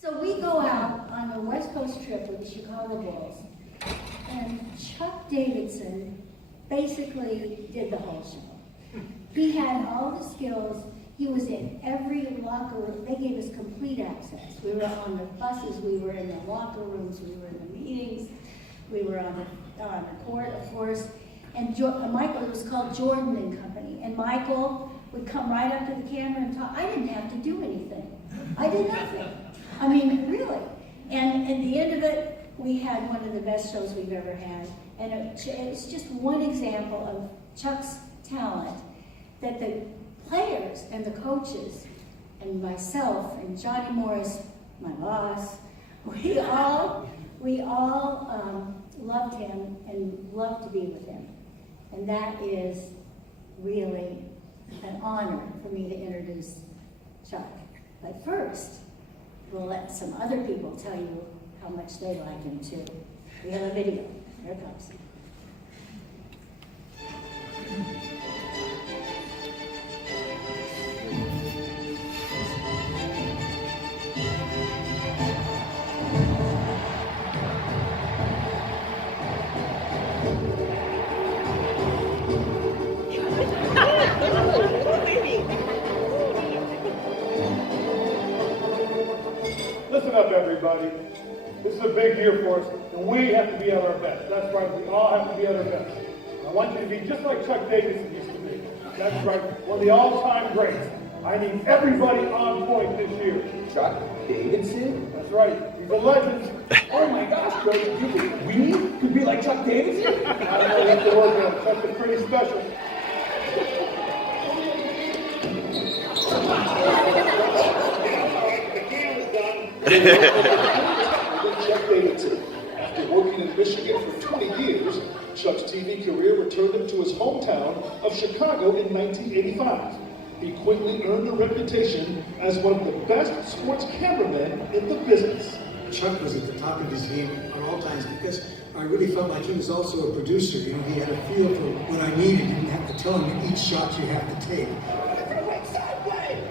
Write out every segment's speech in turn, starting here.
So we go out on a West Coast trip with the Chicago Bulls, and Chuck Davidson basically did the whole show. He had all the skills. He was in every locker room. They gave us complete access. We were on the buses, we were in the locker rooms, we were in the meetings, we were on the court, of course. And Michael, it was called Jordan and Company. And Michael would come right up to the camera and talk. I didn't have to do anything. I did nothing. I mean, really. And at the end of it, we had one of the best shows we've ever had. And it's just one example of Chuck's talent that the players and the coaches and myself and Johnny Morris, my boss, we all loved him and loved to be with him. And that is really an honor for me to introduce Chuck. But first, we'll let some other people tell you how much they like him too. We have a video. Here it comes. Listen up, everybody. This is a big year for us, and we have to be at our best. That's right, we all have to be at our best. I want you to be just like Chuck Davidson used to be. That's right, one of the all-time greats. I need everybody on point this year. Chuck Davidson? That's right, he's a legend. Oh my gosh, Joe, you think we could be like Chuck Davidson? I don't know what to work on. Chuck is pretty special. Chuck Davidson. After working in Michigan for 20 years, Chuck's TV career returned him to his hometown of Chicago in 1985. He quickly earned a reputation as one of the best sports cameramen in the business. Chuck was at the top of his game at all times because I really felt like he was also a producer. You know, he had a feel for what I needed. You didn't have to tell him each shot you have to take.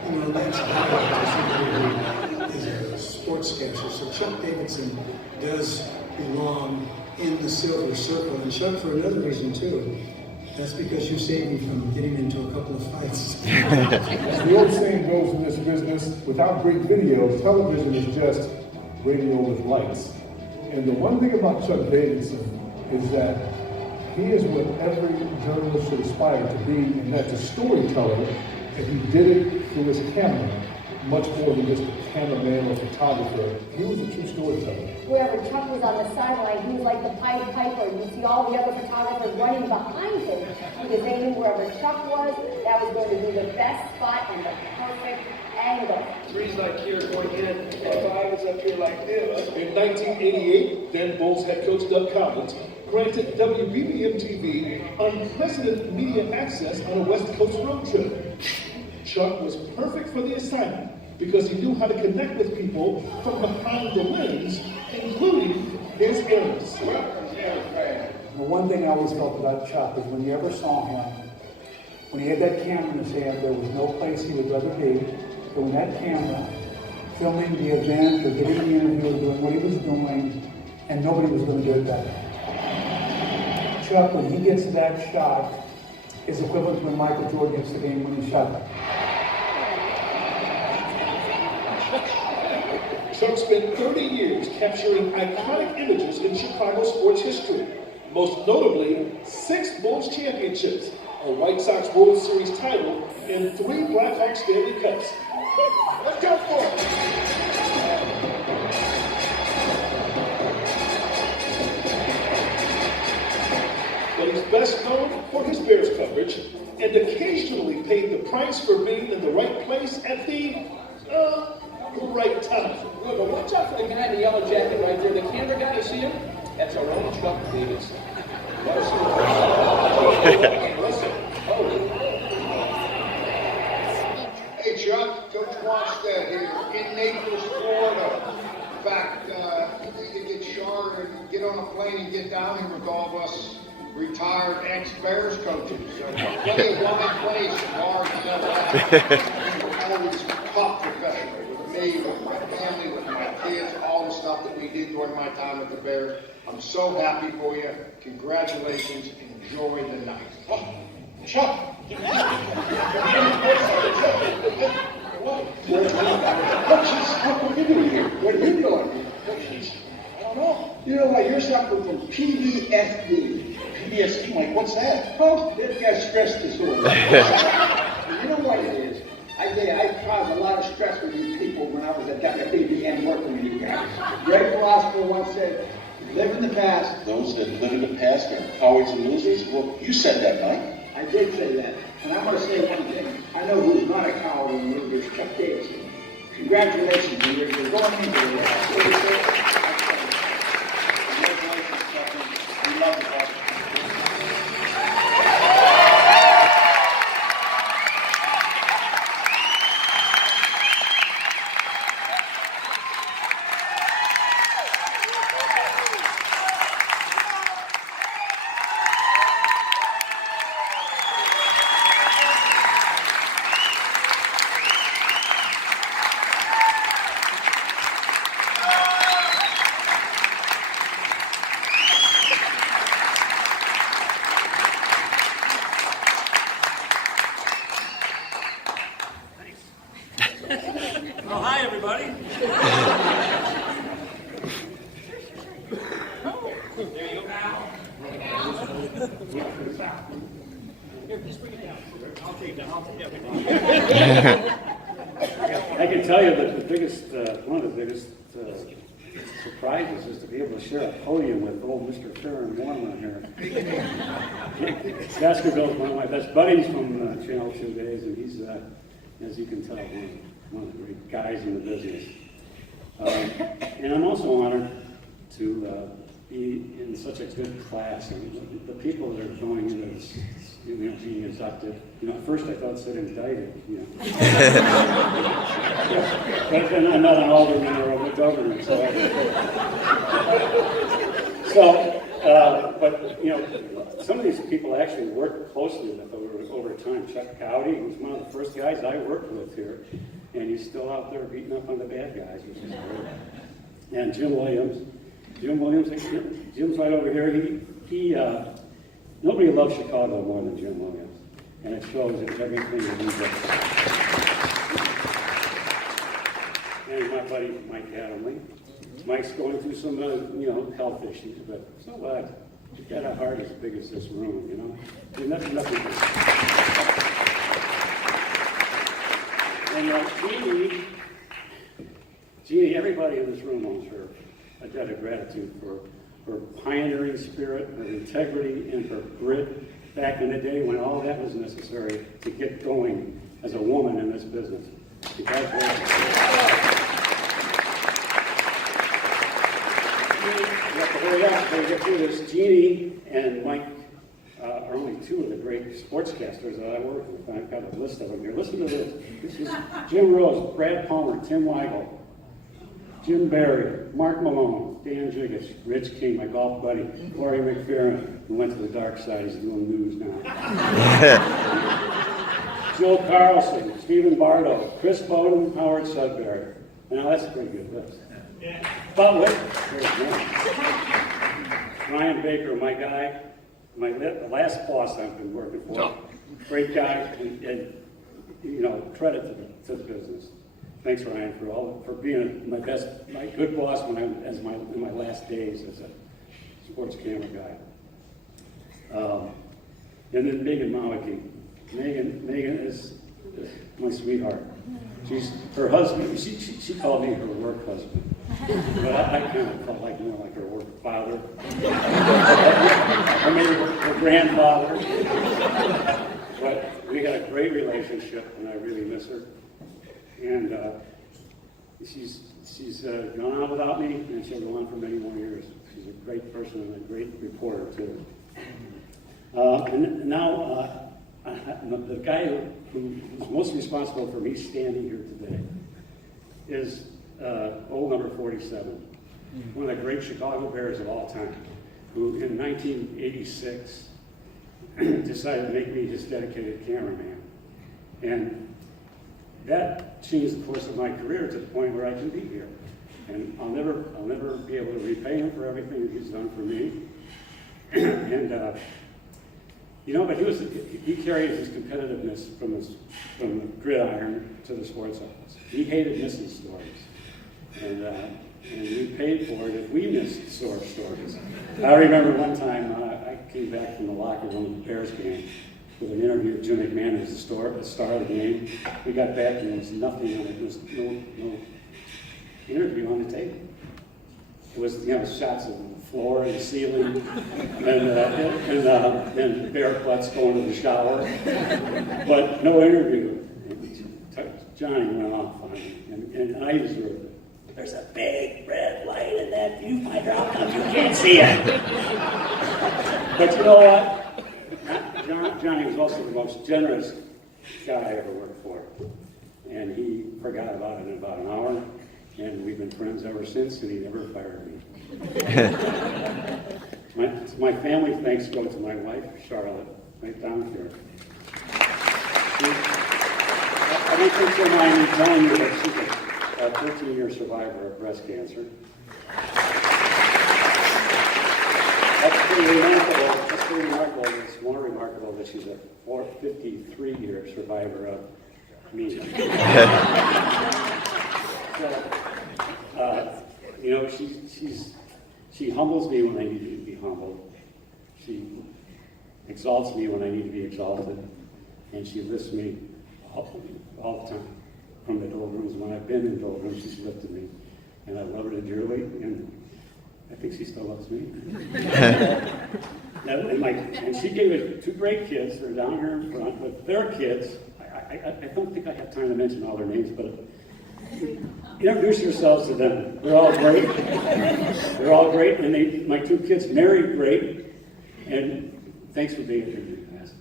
You know, that's how he's a sportscaster. So Chuck Davidson does belong in the silver circle. And Chuck, for another reason too, that's because you saved me from getting into a couple of fights. As the old saying goes in this business, without great video, television is just radio with lights. And the one thing about Chuck Davidson is that he is what every journalist should aspire to be, and that's a storyteller, and he did it through his camera, much more than just a cameraman or photographer. He was a true storyteller. Wherever Chuck was on the sideline, he was like the Pied Piper. You'd see all the other photographers running behind him because they knew wherever Chuck was, that was going to be the best spot and the perfect angle. Three's like here going in, and five is up here like this. In 1988, then Bulls head coach Doug Collins granted WBBM-TV unprecedented media access on a West Coast road trip. Chuck was perfect for the assignment because he knew how to connect with people from behind the lens, including his enemies. The one thing I always felt about Chuck is when you ever saw him, when he had that camera in his hand, there was no place he would rather be than that camera, filming the event or getting the interview or doing what he was doing, and nobody was going to do it better. Chuck, when he gets that shot, is equivalent to when Michael Jordan hits the game-winning shot. Chuck spent 30 years capturing iconic images in Chicago sports history, most notably 6 Bulls championships, a White Sox World Series title, and 3 Blackhawks Stanley Cups. Let's go for it! But he's best known for his Bears coverage and occasionally paid the price for being in the right place at the right time. Good, but watch out for the guy in the yellow jacket right there. The camera guy, you see him? That's our own Chuck Davidson. Hey Chuck, Coach Wanstead here in Naples, Florida. In fact, you could get chartered and get on a plane and get down here with all of us retired ex-Bears coaches. So plenty of women, plenty of cigars, you know that. Always top professional with me, with my family, with my did during my time at the Bears. I'm so happy for you. Congratulations. Enjoy the night. Oh, Chuck! What are you doing here? What are you doing? I don't know. You know what? You're suffering from PTSD. PTSD, Mike, what's that? Post-traumatic stress disorder. You know what it is? I tell you, I caused a lot of stress with these people when I was at WBBM working with you guys. Greg philosopher once said, live in the past. Those that live in the past are cowards and losers? Well, you said that, Mike. I did say that. And I'm going to say one thing. I know who's not a coward and a loser. Chuck Davidson. Congratulations. You're going into the Congratulations, Chuck. We love you, Chuck. Oh, hi, everybody. There you go. Here, just bring it down. I'll take it down. I'll take it. I can tell you that the biggest, one of the biggest surprises is to be able to share a podium with old Mr. Farron Warman here. Baskerville's one of my best buddies from Channel 2 days, and he's, as you can tell, one of the great guys in the business. And I'm also honored to be in such a good class. And the people that are going into this, being inducted, at first I thought it said indicted, But then I'm not an alderman or a governor, but some of these people actually worked closely with over time. Chuck Cowdy was one of the first guys I worked with here, and he's still out there beating up on the bad guys, which is great. And Jim's right over here. He nobody loves Chicago more than Jim Williams, and it shows in everything that he does. And my buddy Mike Adamley. Mike's going through some, health issues, but so what? You've got a heart as big as this room, There's nothing. And Jeannie, everybody in this room owes her a debt of gratitude for her pioneering spirit, her integrity, and her grit back in the day when all that was necessary to get going as a woman in this business. We have to hurry up to get through this. Jeannie and Mike are only two of the great sportscasters that I work with. I've got a list of them here. Listen to this. This is Jim Rose, Brad Palmer, Tim Weigel, Jim Barry, Mark Malone, Dan Jiggis, Rich King, my golf buddy, Laurie McFerrin, who went to the dark side. He's doing news now. Joe Carlson, Stephen Bardo, Chris Bowden, Howard Sudbury. Now that's a pretty good list. But wait, Ryan Baker, my guy, the last boss I've been working for. Great guy, and credit to the business. Thanks, Ryan, for being my good boss in my last days as a sports camera guy. And then Megan Mawicki. Megan is my sweetheart. Her husband. She called me her work husband, but I kind of felt like more like her work father, or maybe her grandfather. But we got a great relationship, and I really miss her. And she's gone on without me, and she'll go on for many more years. She's a great person and a great reporter too. And now. The guy who's most responsible for me standing here today is old number 47, one of the great Chicago Bears of all time, who in 1986 decided to make me his dedicated cameraman. And that changed the course of my career to the point where I can be here. And I'll never be able to repay him for everything that he's done for me. And but he carried his competitiveness from the gridiron to the sports office. He hated missing stories, and we paid for it if we missed stories. I remember one time I came back from the locker room of the Bears game with an interview with Jim McMahon, who's the star of the game. We got back and there was nothing on it. There was no interview on the table. It was shots of the floor and the ceiling, and bear butts going to the shower, but no interview. And Johnny went off on me, and I just wrote, "There's a big red light in that viewfinder. How come you can't see it?" But you know what? Johnny was also the most generous guy I ever worked for, and he forgot about it in about an hour, and we've been friends ever since, and he never fired me. My family thanks go to my wife, Charlotte, right down here. I don't think she'll mind me telling you that she's a 13-year survivor of breast cancer. That's pretty remarkable. It's more remarkable that she's a 53-year survivor of me. She humbles me when I need to be humbled. She exalts me when I need to be exalted. And she lifts me all the time from the doldrums. When I've been in doldrums, she's lifted me. And I love her dearly, and I think she still loves me. And she gave us 2 great kids. They're down here in front, but their kids, I don't think I have time to mention all their names, but introduce yourselves to them. They're all great. They're all great, and my 2 kids married great, and thanks for being here, guys.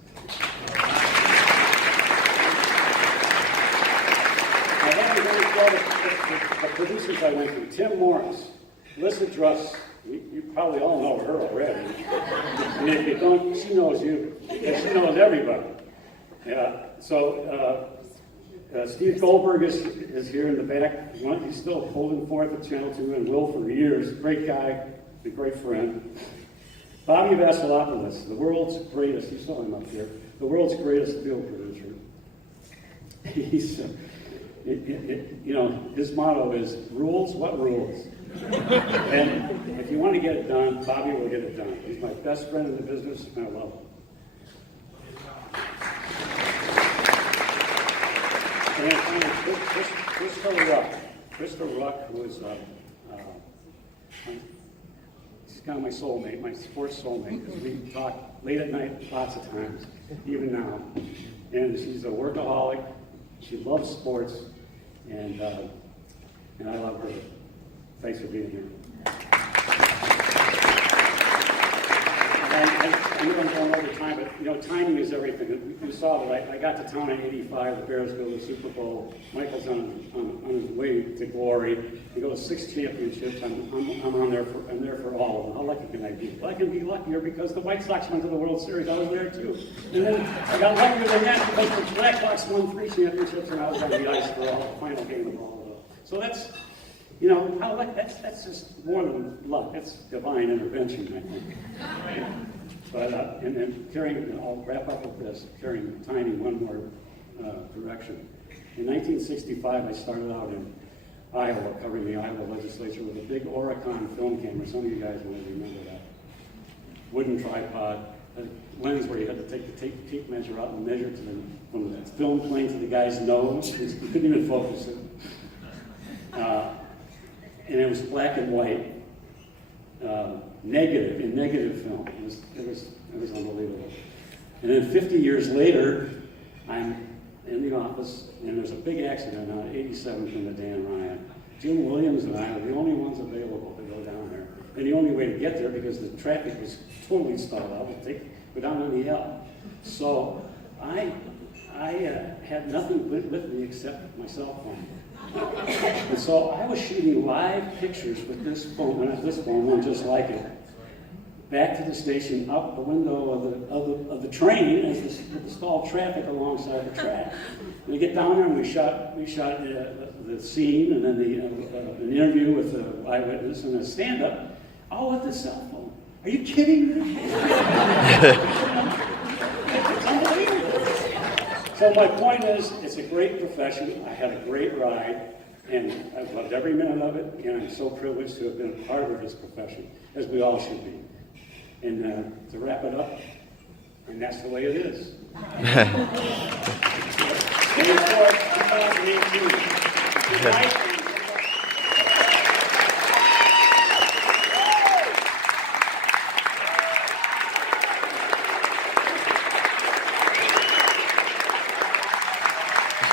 I have to really tell the producers I went through. Tim Morris, Lissa Druss, you probably all know her already. And if you don't, she knows you, and she knows everybody. Yeah. So Steve Goldberg is here in the back. He's still holding forth at Channel 2 and will for years. Great guy, a great friend. Bobby Vasilopoulos, the world's greatest, you saw him up there, the world's greatest field producer. He's, his motto is, rules, what rules? And if you want to get it done, Bobby will get it done. He's my best friend in the business, and I love him. And finally, Krista Ruck, who is she's kind of my soulmate, my sports soulmate, because we talk late at night lots of times, even now. And she's a workaholic. She loves sports, and I love her. Thanks for being here. I know I'm going over time, but timing is everything. You saw that I got to town in '85. The Bears go to the Super Bowl. Michael's on his way to glory. He goes 6 championships. I'm there for all of them. How lucky can I be? Well, I can be luckier because the White Sox went to the World Series. I was there too. And then I got luckier than that because the Blackhawks won 3 championships, and I was on the ice for all the final game of all of them. So that's. That's just more than luck. That's divine intervention, I think. But and then I'll wrap up with this, carrying timing one more direction. In 1965, I started out in Iowa, covering the Iowa legislature with a big Oricon film camera. Some of you guys might remember that. Wooden tripod, a lens where you had to take the tape measure out and measure from the film plane to the guy's nose. You couldn't even focus it. And it was black and white, negative film. It was unbelievable. And then 50 years later, I'm in the office, and there's a big accident on 87th and the Dan Ryan. Jim Williams and I are the only ones available to go down there. And the only way to get there, because the traffic was totally stalled out, was to go down on the L. So I had nothing with me except my cell phone. And so I was shooting live pictures with this phone, one just like it, back to the station, out the window of the train as the stalled traffic alongside the track. And we get down there and we shot the scene and then an interview with the eyewitness and a stand-up, all with the cell phone. Are you kidding me? It's unbelievable. So my point is, it's a great profession. I had a great ride, and I've loved every minute of it, and I'm so privileged to have been a part of this profession, as we all should be. And to wrap it up, and that's the way it is. May 4th, 2018. Tonight,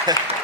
Ha